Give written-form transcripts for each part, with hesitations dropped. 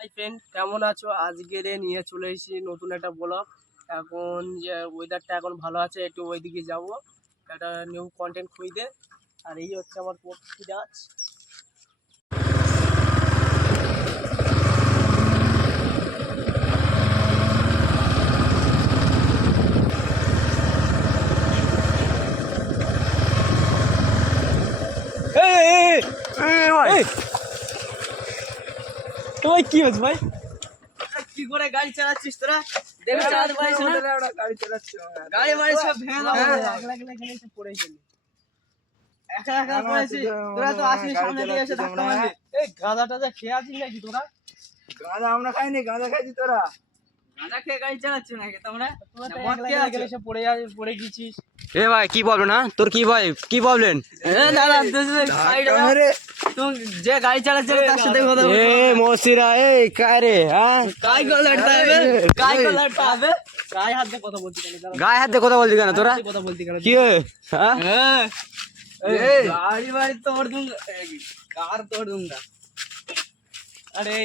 Hi friend, কেমন আছো? আজকের নিয়ে চলে এসেছি নতুন একটা ব্লগ। এখন যে ওয়েদারটা এখন ভালো আছে, একটু ওইদিকে যাব, একটা নিউ কন্টেন্ট খুঁজতে। আর এই হচ্ছে আমার পক্ষী গাছ। ভাই কি হচ্ছে ভাই? কি করে গাড়ি চালাচ্ছিস তোরা? দেখে চালাতে পারিস না? গাড়ি চালাচ্ছ, গাড়ি মারি সব ভেঙে দাও। একলা এখানে এসে পড়ে গেলি, একা পড়েছিস। তোরা তো আসলি সামনে দিয়ে এসে ধাক্কা মারলি। এই গাঁজা টাজা খেয়ে আছিস নাকি তোরা? গাঁজা আমরা খাইনি, গাঁজা খাইছি তোরা। গাঁজা খেয়ে গাড়ি চালাচ্ছিস নাকি তোমরা? এসে পড়ে গেছিস। এ ভাই কি বলবেন? না তোর কি ভাই কি বলবেন? যে গাড়ি চালাচ্ছে তার সাথে কথা বল। এ মসিরা এ কারে হ্যাঁ কাই কো লড়তা হবে, কাই কো লড়তা হবে। গায়ে হাত দিয়ে কথা বলছিস কেন? গায়ে হাত দিয়ে কথা বলছি কেন তোরা? কথা বলছিস কেন? কি হ্যাঁ এই গাড়ি বাড়ি তোड़ दूंगा, कार तोड़ दूंगा। আরে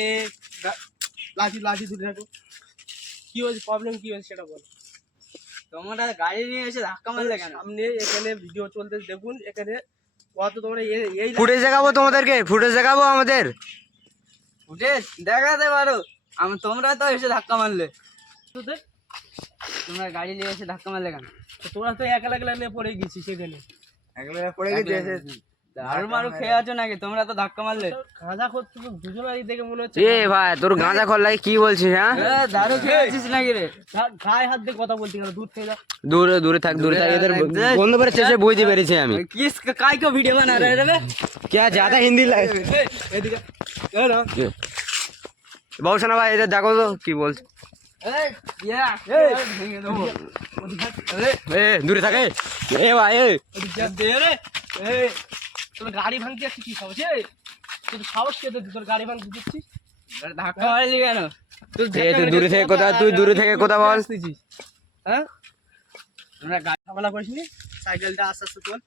লাঠি লাঠি দূরে রাখো। কি হয়েছে, প্রবলেম কি হয়েছে সেটা বল। তোমরা গাড়ি নিয়ে এসে ধাক্কা মারলে কেন? সামনে এখানে ভিডিও চলতে দেখুন, এখানে কত তোমরা এই ফুটেজ দেখাবো তোমাদেরকে, ফুটেজ দেখাবো আমাদের। ফুটেজ দেখাতে পারো, তোমরা তো এসে ধাক্কা মারলে। তোমরা গাড়ি নিয়ে এসে ধাক্কা মারলে কেন? তোমরা তো একলা একলা নিয়ে পড়ে গেছিস সেখানে। একলা পড়ে গেছে। দারু মারু খেয়ে আছো নাকি? তোমরা তো ধাক্কা মারলে। গাঁজা করতে তো দুজনেরই দেখে মনে হচ্ছে। এ ভাই তোর গাঁজা খোল লাগে কি বলছিস? হ্যাঁ দারু খেয়ে আছিস নাকি রে? গায়ে হাত দিয়ে কথা বলতে গেল, দূর থেকে যা। দূরে দূরে থাক এদের বন্ধু করে চেঁচে বুঝতে পেরেছি আমি। किस काय को वीडियो बना रहे रे? क्या ज्यादा हिंदी লাগে এদিকে এ না বাবু শোনা ভাই এদের দেখো তো কি বলছে। এই ইয়া ভেঙে দেবো। এ দূরে থাকে এ ভাই এ ওদিকে দে রে। এই তোর গাড়ি ভাঙতে আসছিস কি সাহস? তোর সাহস কে তোর গাড়ি ভাঙতে দিচ্ছিস? ধাক্কা মারলি কেন? তুই দূরে থেকে কথা, তুই দূরে থেকে কথা বল। হ্যাঁ আমরা গাড়ি ঝামেলা করিসনি, সাইকেলটা আস্তে আস্তে তোল,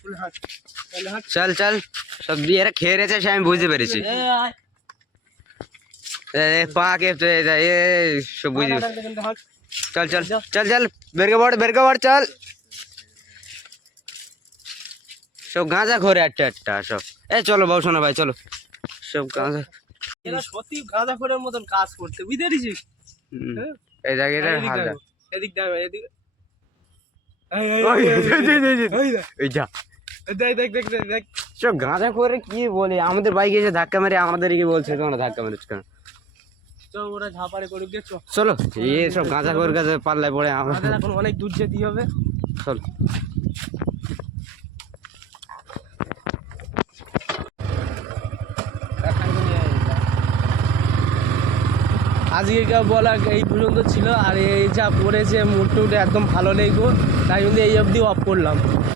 ফুল হাঁট, তাহলে হাঁট। চল চল সব এরা খেয়ে রেছে সে আমি বুঝতে পেরেছি। পা কে সব বুঝতে চল চল চল চল বেরকে বড় চল। সব গাঁজা ঘরে আটটা আটটা সব। চলো বাবু শোনা ভাই চলো। সব গাঁজা এরা সত্যি গাঁজা খোরের মতন কাজ করতে, বুঝতে পেরেছিস? এই জায়গাটা হাল দা এদিক দেখ এদিকে। এই যা দেখ দেখ দেখ দেখ দেখ সব গাঁজা করে কি বলে আমাদের বাইকে এসে ধাক্কা মেরে আমাদের কি বলছে তোমরা ধাক্কা মেরেছ কেন? চল ওরা ঝাপারে করুক গে, চল। চলো এই সব গাঁজা করে কাছে পাল্লায় পড়ে আমাদের এখন অনেক দূর যেতে হবে। চল আজকে বলা এই পর্যন্ত ছিল। আর এই যা পড়েছে মুড টুড একদম ভালো নেই গো, তাই জন্য এই অবধি অফ করলাম।